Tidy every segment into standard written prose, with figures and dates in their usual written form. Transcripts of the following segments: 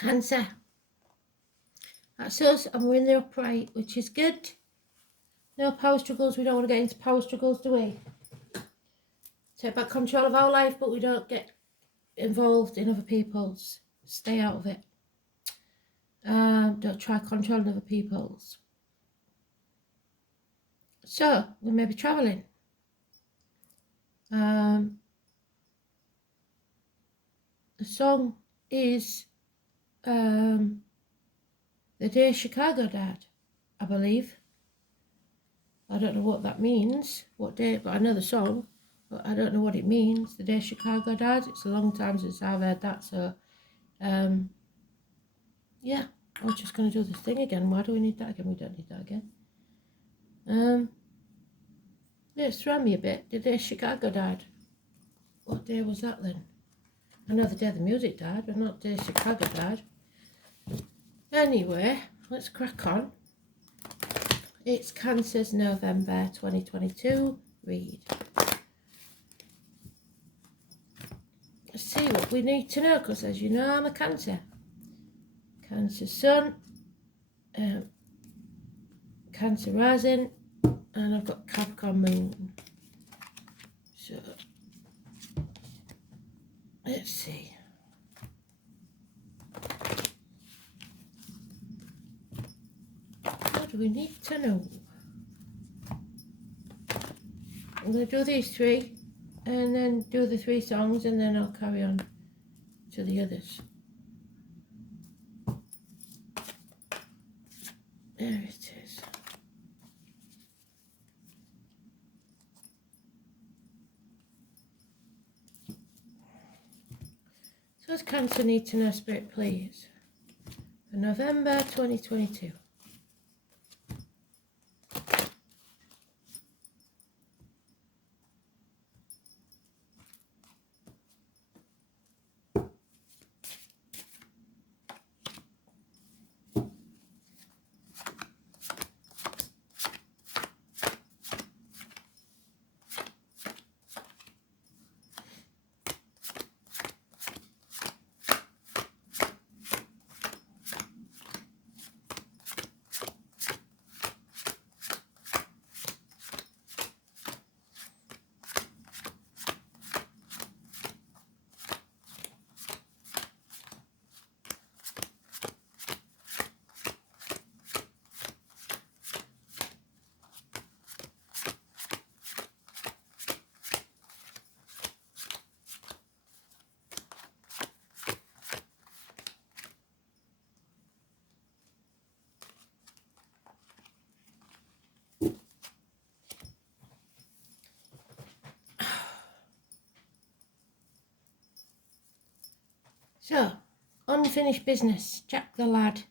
Cancer. That's us, and we're in the upright, which is good. No power struggles. We don't want to get into power struggles, do we? Take back control of our life, but we don't get involved in other people's. Stay out of it. Don't try controlling other people's. So, we may be travelling. The song is The Day Chicago Died, I believe. I don't know what that means, what day, but I know the song, but I don't know what it means. The Day Chicago Died. It's a long time since I've heard that, so yeah, I was just going to do this thing again. Why do we need that again? We don't need that again. Yeah, it's thrown me a bit. The Day Chicago Died. What day was that then? I know the day the music died, but not the day Chicago died. Anyway, let's crack on. It's Cancer's November 2022 read. Let's see what we need to know, because as you know, I'm a Cancer. Cancer Sun, Cancer Rising, and I've got Capricorn Moon. So, let's see. What do we need to know? I'm going to do these three, and then do the 3 songs, and then I'll carry on to the others. There it is. So does Cancer need to know, Spirit, please? For November 2022. So, unfinished business, Jack the Lad,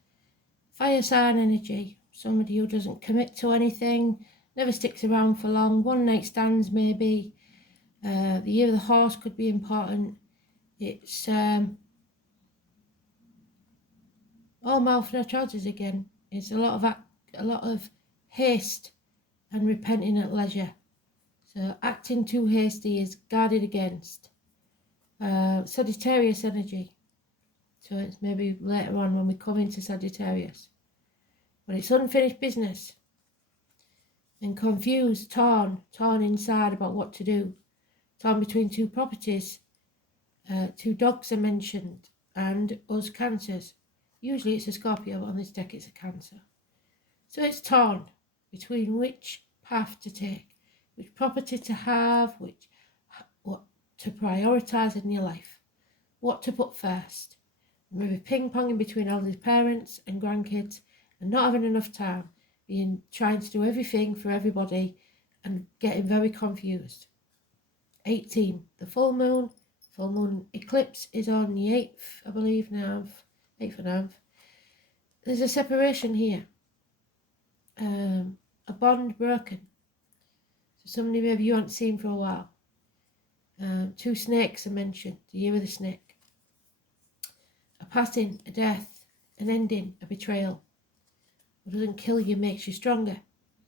fire sign energy, somebody who doesn't commit to anything, never sticks around for long, one night stands maybe, the year of the horse could be important. It's all mouth, no trousers again. It's a lot of haste and repenting at leisure. So acting too hasty is guarded against. Sagittarius energy. So it's maybe later on when we come into Sagittarius. But it's unfinished business. And confused, torn inside about what to do. Torn between 2 properties. 2 dogs are mentioned. And us Cancers. Usually it's a Scorpio, but on this deck it's a Cancer. So it's torn between which path to take. Which property to have. What to prioritise in your life. What to put first. Maybe ping-ponging between all these parents and grandkids and not having enough time, trying to do everything for everybody and getting very confused. 18, the full moon eclipse is on the 8th, I believe now, 8th or 9th. There's a separation here, a bond broken. So somebody maybe you haven't seen for a while. 2 snakes are mentioned, the year of the snake. A passing, a death, an ending, a betrayal. What doesn't kill you makes you stronger.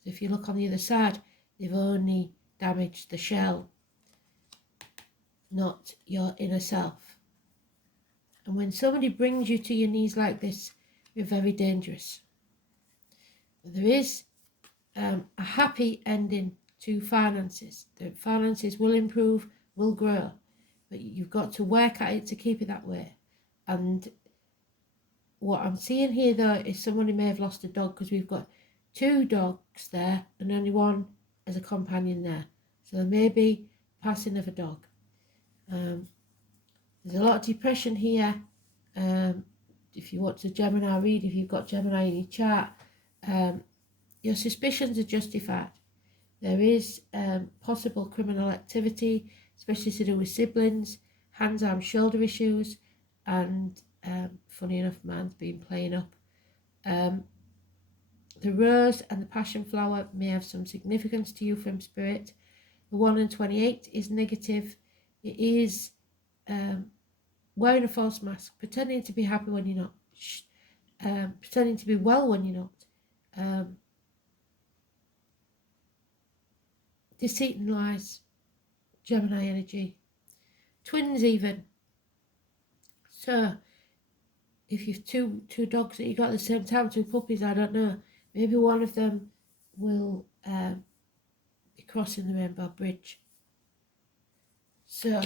So if you look on the other side, they've only damaged the shell, not your inner self. And when somebody brings you to your knees like this, you're very dangerous. There is a happy ending to finances. The finances will improve, will grow, but you've got to work at it to keep it that way. And what I'm seeing here, though, is somebody may have lost a dog, because we've got 2 dogs there and only one as a companion there. So there may be passing of a dog. There's a lot of depression here. If you want to Gemini read, if you've got Gemini in your chart, your suspicions are justified. There is possible criminal activity, especially to do with siblings, hands, arm, shoulder issues, and funny enough, man's been playing up. The rose and the passion flower may have some significance to you from spirit. The 1 and 28 is negative. It is wearing a false mask, pretending to be happy when you're not, pretending to be well when you're not, deceit and lies, Gemini energy, twins even. So if you've two dogs that you got at the same time, 2 puppies, I don't know, maybe one of them will be crossing the rainbow bridge. So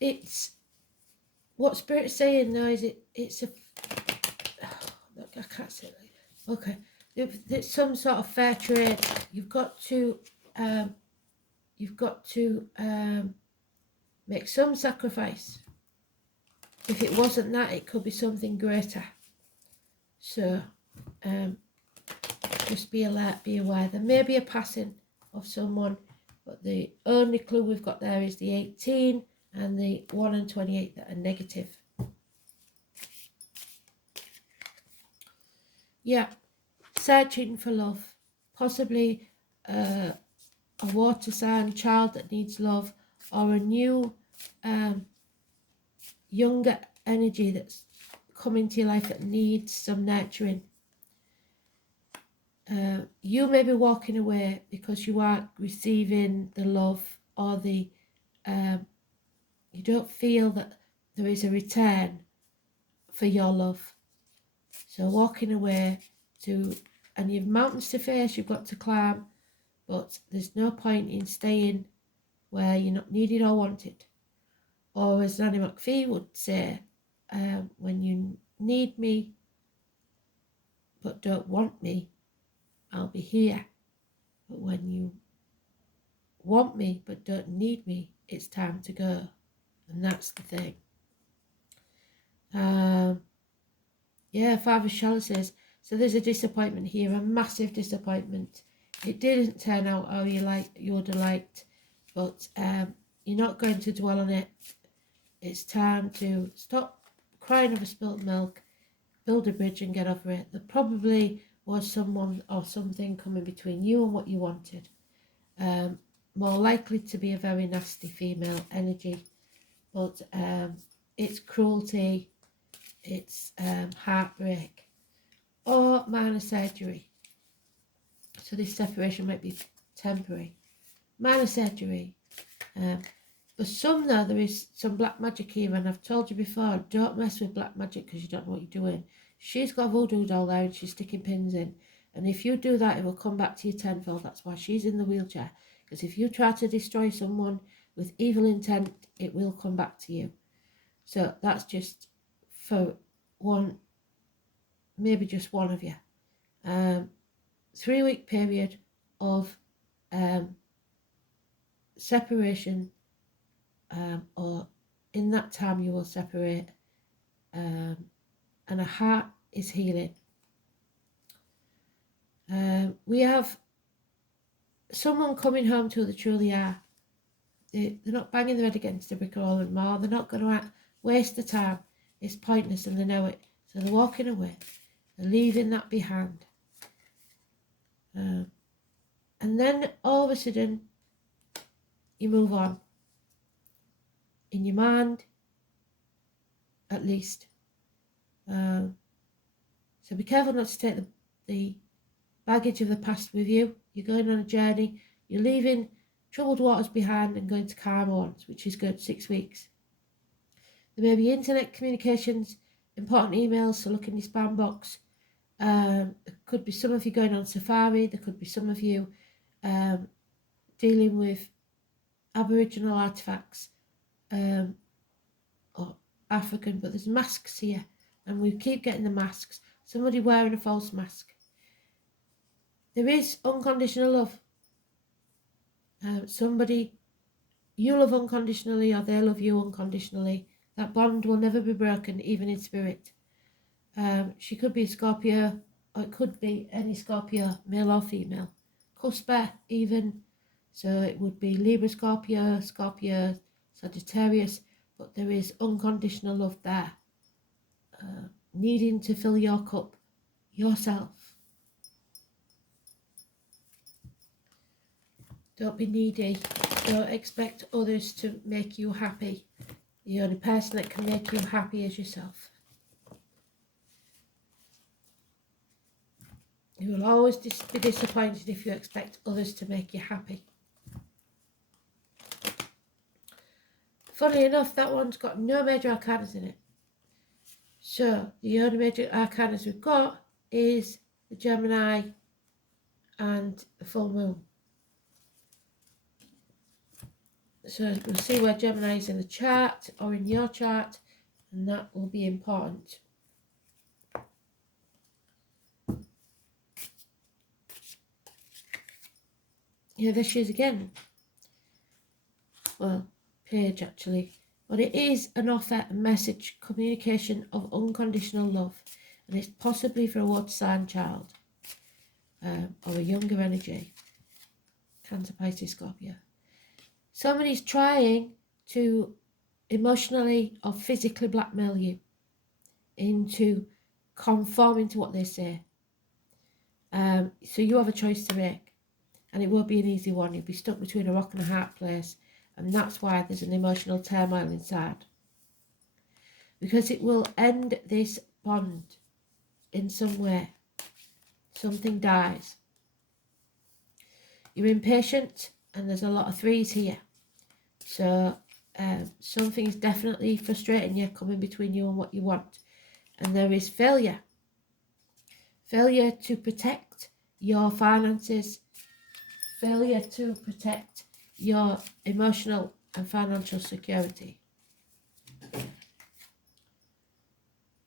it's what Spirit's saying though is it's a look, I can't say it like that. Okay, it's some sort of fair trade. You've got to make some sacrifice. If it wasn't that, it could be something greater. So just be alert, be aware. There may be a passing of someone, but the only clue we've got there is the 18 and the 1 and 28 that are negative. Yeah, searching for love, possibly a water sign child that needs love, or a new younger energy that's come into your life that needs some nurturing. You may be walking away because you aren't receiving the love, or the you don't feel that there is a return for your love. So walking away and you've mountains to face, you've got to climb, but there's no point in staying where you're not needed or wanted. Or as Nanny McPhee would say, when you need me but don't want me, I'll be here. But when you want me but don't need me, it's time to go. And that's the thing. Yeah, Father Shallow says, so there's a disappointment here, a massive disappointment. It didn't turn out how you would have liked, but you're not going to dwell on it. It's time to stop crying over spilt milk, build a bridge and get over it. There probably was someone or something coming between you and what you wanted. More likely to be a very nasty female energy, but it's cruelty, it's heartbreak, or minor surgery. So this separation might be temporary. Minor surgery. For some though, there is some black magic here, and I've told you before, don't mess with black magic because you don't know what you're doing. She's got a voodoo doll there and she's sticking pins in, and if you do that, it will come back to you tenfold. That's why she's in the wheelchair, because if you try to destroy someone with evil intent, it will come back to you. So that's just for one, maybe just one of you. 3-week period of separation, or in that time you will separate, and a heart is healing. We have someone coming home to who they truly are. They're not banging their head against a brick wall anymore. They're not going to waste the time. It's pointless and they know it. So they're walking away. They're leaving that behind. And then all of a sudden, you move on. In your mind, at least. So be careful not to take the baggage of the past with you. You're going on a journey. You're leaving troubled waters behind and going to calmer ones, which is good, 6 weeks. There may be internet communications, important emails, so look in your spam box. There could be some of you going on safari. There could be some of you dealing with Aboriginal artifacts or African, but there's masks here, and we keep getting the masks. Somebody wearing a false mask. There is unconditional love. Somebody you love unconditionally, or they love you unconditionally. That bond will never be broken, even in spirit. She could be a Scorpio, or it could be any Scorpio, male or female. Cusper even, so it would be Libra, Scorpio, Scorpio, Sagittarius, but there is unconditional love there. Needing to fill your cup yourself. Don't be needy. Don't expect others to make you happy. The only person that can make you happy is yourself. You will always be disappointed if you expect others to make you happy. Funny enough, that one's got no major arcanas in it. So the only major arcanas we've got is the Gemini and the full moon. So we'll see where Gemini is in the chart or in your chart, and that will be important. Yeah, there she is again. Well, page actually. But it is an offer, a message, communication of unconditional love. And it's possibly for a water sign child or a younger energy. Cancer, Pisces, Scorpio. Somebody's trying to emotionally or physically blackmail you into conforming to what they say. So you have a choice to make. And it won't be an easy one. You'll be stuck between a rock and a hard place. And that's why there's an emotional turmoil inside. Because it will end this bond in some way. Something dies. You're impatient, and there's a lot of threes here. So something is definitely frustrating you, coming between you and what you want. And there is failure. Failure to protect your finances. Failure to protect your emotional and financial security.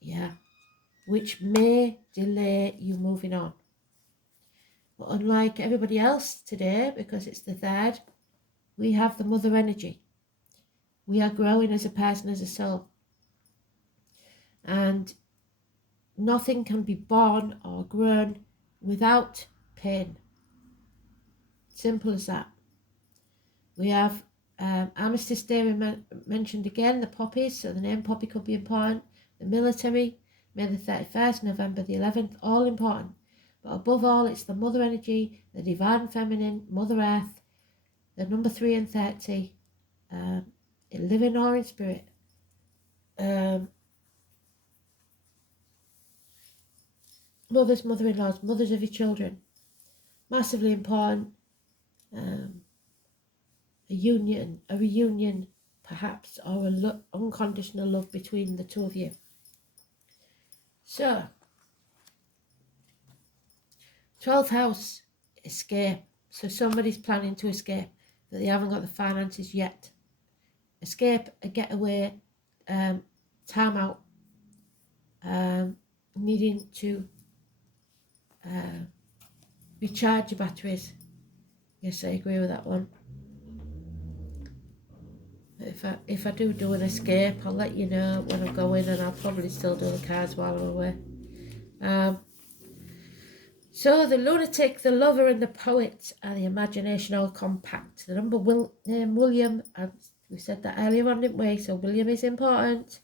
Yeah. Which may delay you moving on. But unlike everybody else today, because it's the 3rd, we have the mother energy. We are growing as a person, as a soul. And nothing can be born or grown without pain. Simple as that. We have Armistice Day mentioned again, the poppies, so the name poppy could be important. The military, May the 31st, November the 11th, all important. But above all, it's the mother energy, the divine feminine, Mother Earth, the number 3 and 30, in living or in spirit. Mothers, mother-in-laws, mothers of your children. Massively important. A reunion perhaps, or unconditional love between the two of you. So, 12th house, escape. So somebody's planning to escape, but they haven't got the finances yet. Escape, a getaway, time out, needing to recharge your batteries. Yes, I agree with that one. If I do an escape, I'll let you know when I'm going, and I'll probably still do the cards while I'm away. So the lunatic, the lover, and the poet are the imagination all compact. The number name William, we said that earlier on, didn't we? So William is important.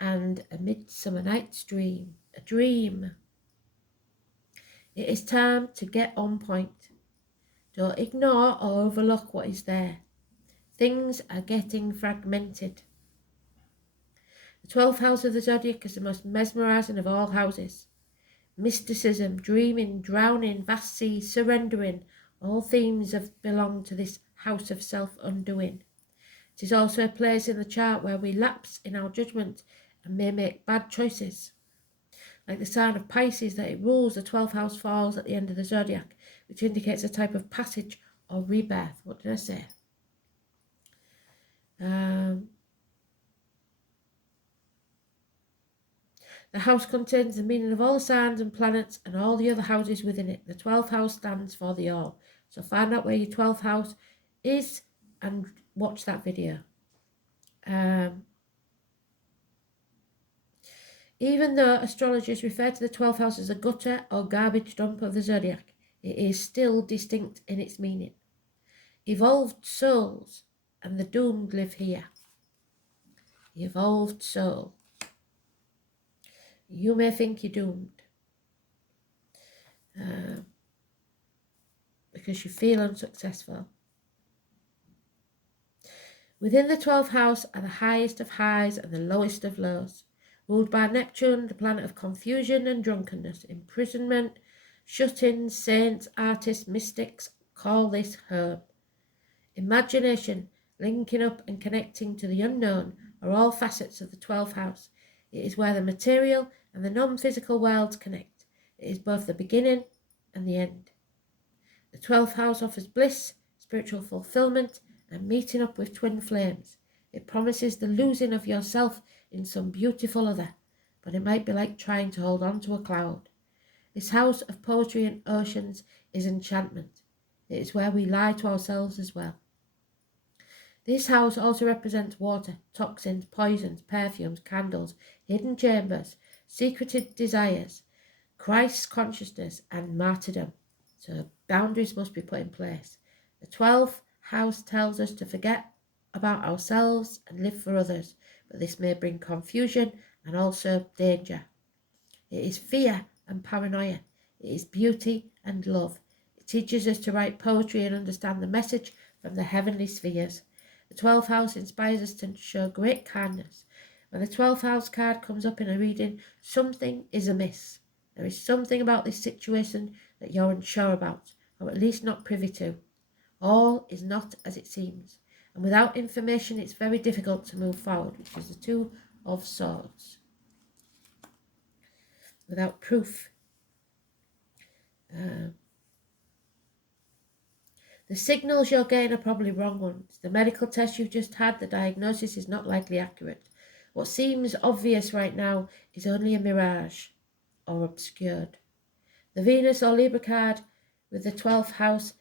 And A Midsummer Night's Dream, a dream. It is time to get on point. Don't ignore or overlook what is there. Things are getting fragmented. The 12th house of the zodiac is the most mesmerising of all houses. Mysticism, dreaming, drowning, vast seas, surrendering, all themes belong to this house of self-undoing. It is also a place in the chart where we lapse in our judgment and may make bad choices. Like the sign of Pisces that it rules, the 12th house falls at the end of the zodiac, which indicates a type of passage or rebirth. What did I say? The house contains the meaning of all the signs and planets and all the other houses within it. The 12th house stands for the all. So find out where your 12th house is and watch that video. Even though astrologers refer to the 12th house as a gutter or garbage dump of the zodiac, it is still distinct in its meaning. Evolved souls and the doomed live here. Evolved soul. You may think you're doomed because you feel unsuccessful. Within the 12th house are the highest of highs and the lowest of lows. Ruled by Neptune, the planet of confusion and drunkenness, imprisonment, shut-ins, saints, artists, mystics, call this home. Imagination, linking up and connecting to the unknown are all facets of the 12th house. It is where the material and the non-physical worlds connect. It is both the beginning and the end. The 12th house offers bliss, spiritual fulfillment, and meeting up with twin flames. It promises the losing of yourself in some beautiful other, but it might be like trying to hold on to a cloud. This house of poetry and oceans is enchantment. It is where we lie to ourselves as well. This house also represents water, toxins, poisons, perfumes, candles, hidden chambers, secreted desires, Christ's consciousness, and martyrdom. So boundaries must be put in place. The 12th house tells us to forget about ourselves and live for others, but this may bring confusion and also danger. It is fear and paranoia. It is beauty and love. It teaches us to write poetry and understand the message from the heavenly spheres. The 12th house inspires us to show great kindness. When the 12th house card comes up in a reading, something is amiss. There is something about this situation that you're unsure about, or at least not privy to. All is not as it seems, and without information it's very difficult to move forward, which is the Two of Swords. Without proof. The signals you're getting are probably wrong ones. The medical test you've just had, the diagnosis is not likely accurate. What seems obvious right now is only a mirage or obscured. The Venus or Libra card with the 12th house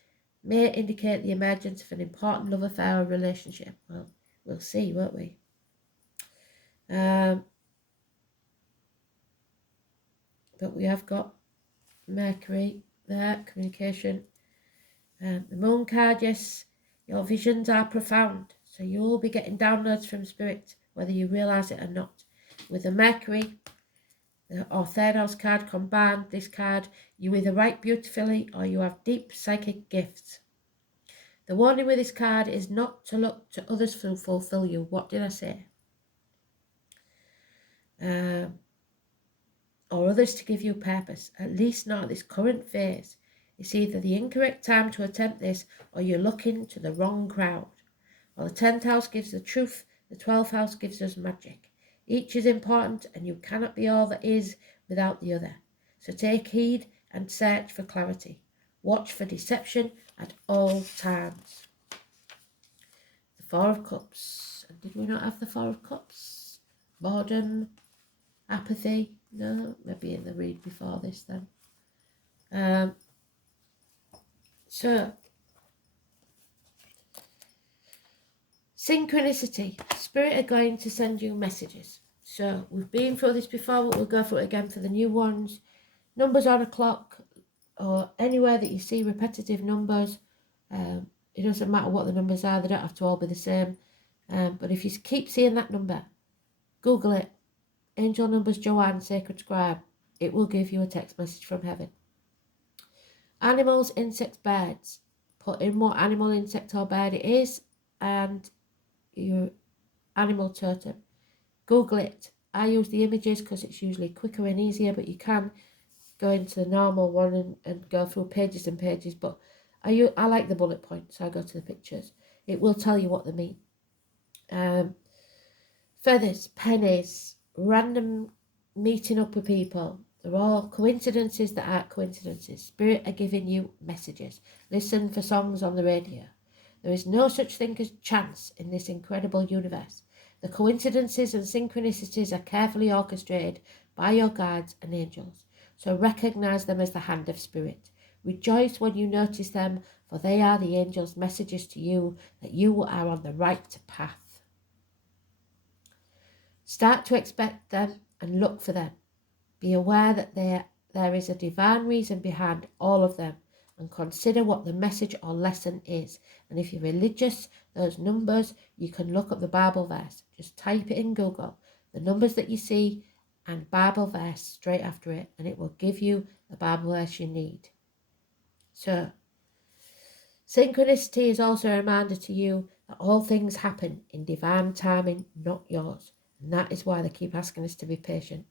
may indicate the emergence of an important love affair or relationship. Well, we'll see, won't we? But we have got Mercury there, communication. The Moon card, yes, your visions are profound. So you'll be getting downloads from Spirit, whether you realise it or not. With the Mercury or third house card combined, this card, you either write beautifully or you have deep psychic gifts. The warning with this card is not to look to others to fulfill you. What did I say? Or others to give you purpose, at least not at this current phase. It's either the incorrect time to attempt this or you're looking to the wrong crowd. While the 10th house gives the truth, the 12th house gives us magic. Each is important and you cannot be all that is without the other. So take heed and search for clarity. Watch for deception at all times. The Four of Cups. And did we not have the Four of Cups? Boredom, apathy. No, maybe in the read before this then. So, synchronicity. Spirit are going to send you messages. So, we've been through this before, but we'll go through it again for the new ones. Numbers on a clock or anywhere that you see repetitive numbers. It doesn't matter what the numbers are. They don't have to all be the same. But if you keep seeing that number, Google it. Angel Numbers Joanne, Sacred Scribe. It will give you a text message from heaven. Animals, insects, birds. Put in what animal, insect or bird it is and your animal totem. Google it. I use the images because it's usually quicker and easier, but you can go into the normal one and go through pages and pages. But I like the bullet points, so I go to the pictures. It will tell you what they mean. Feathers, pennies, random meeting up with people. They're all coincidences that aren't coincidences. Spirit are giving you messages. Listen for songs on the radio. There is no such thing as chance in this incredible universe. The coincidences and synchronicities are carefully orchestrated by your guides and angels. So recognize them as the hand of spirit. Rejoice when you notice them, for they are the angels' messages to you that you are on the right path. Start to expect them and look for them. Be aware that there is a divine reason behind all of them, and consider what the message or lesson is. And if you're religious, those numbers, you can look up the Bible verse. Just type it in Google, the numbers that you see, and Bible verse straight after it, and it will give you the Bible verse you need. So, synchronicity is also a reminder to you that all things happen in divine timing, not yours. And that is why they keep asking us to be patient.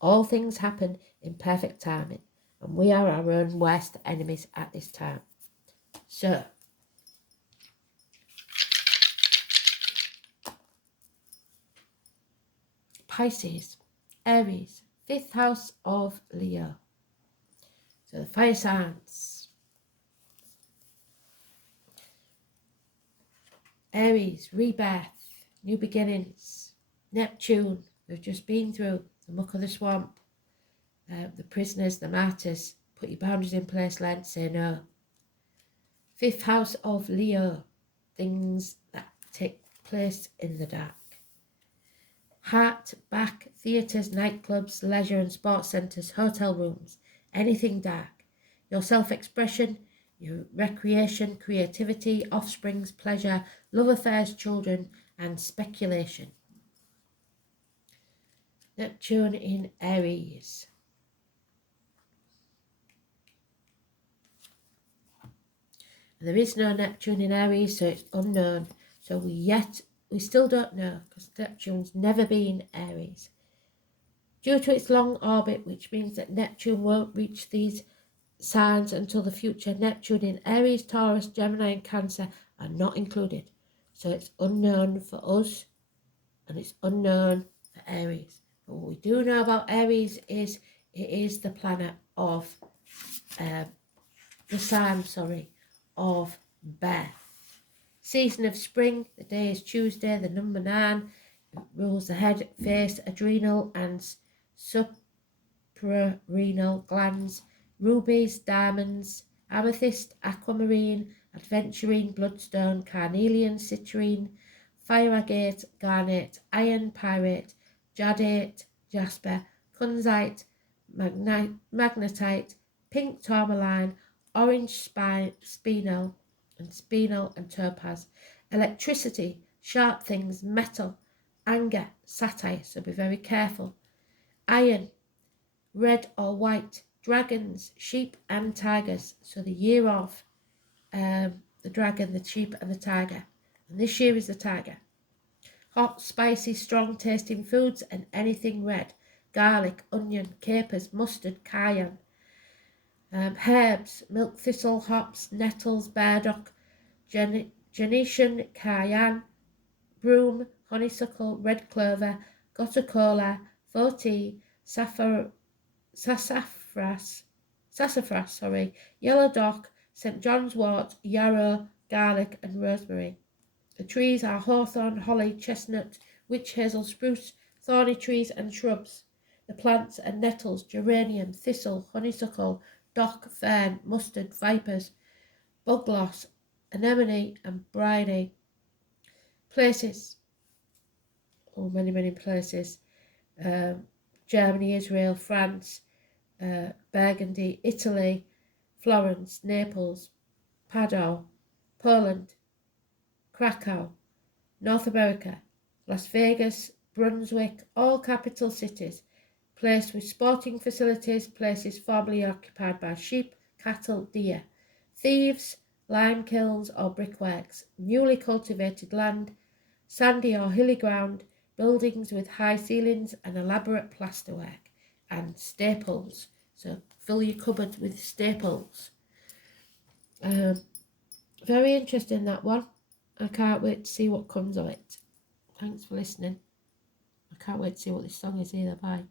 All things happen in perfect timing, and we are our own worst enemies at this time. So, Pisces, Aries, 5th house of Leo. So the fire signs. Aries, rebirth, new beginnings. Neptune, we've just been through the muck of the swamp. The prisoners, the martyrs. Put your boundaries in place, learn to say no. 5th house of Leo, things that take place in the dark. Heart, back, theatres, nightclubs, leisure and sports centres, hotel rooms, anything dark. Your self-expression, your recreation, creativity, offsprings, pleasure, love affairs, children, and speculation. Neptune in Aries. There is no Neptune in Aries, so it's unknown. So we still don't know, because Neptune's never been Aries. Due to its long orbit, which means that Neptune won't reach these signs until the future, Neptune in Aries, Taurus, Gemini and Cancer are not included. So it's unknown for us, and it's unknown for Aries. But what we do know about Aries is it is the planet of the sign, of birth. Season of spring, the day is Tuesday, the number 9. It rules the head, face, adrenal and suprarenal glands. Rubies, diamonds, amethyst, aquamarine, adventurine, bloodstone, carnelian, citrine, fire agate, garnet, iron, pyrite, jadate, jasper, kunzite, magnetite, pink tourmaline, orange spinel and topaz. Electricity, sharp things, metal, anger, satire, so be very careful. Iron, red or white, dragons, sheep and tigers. So the year of the dragon, the sheep and the tiger. And this year is the tiger. Hot, spicy, strong tasting foods and anything red. Garlic, onion, capers, mustard, cayenne. Herbs, milk thistle, hops, nettles, burdock, gentian, cayenne, broom, honeysuckle, red clover, gotu-kola, foti, sassafras, yellow dock, St. John's wort, yarrow, garlic and rosemary. The trees are hawthorn, holly, chestnut, witch hazel, spruce, thorny trees and shrubs. The plants are nettles, geranium, thistle, honeysuckle, dock, fern, mustard, vipers, bugloss, anemone and bridie. Places, many places. Germany, Israel, France, Burgundy, Italy, Florence, Naples, Padua, Poland, Krakow, North America, Las Vegas, Brunswick, all capital cities, placed with sporting facilities, places formerly occupied by sheep, cattle, deer, thieves, lime kilns or brickworks, newly cultivated land, sandy or hilly ground, buildings with high ceilings and elaborate plasterwork, and staples. So fill your cupboard with staples. Very interesting, that one. I can't wait to see what comes of it. Thanks for listening. I can't wait to see what this song is either. Bye.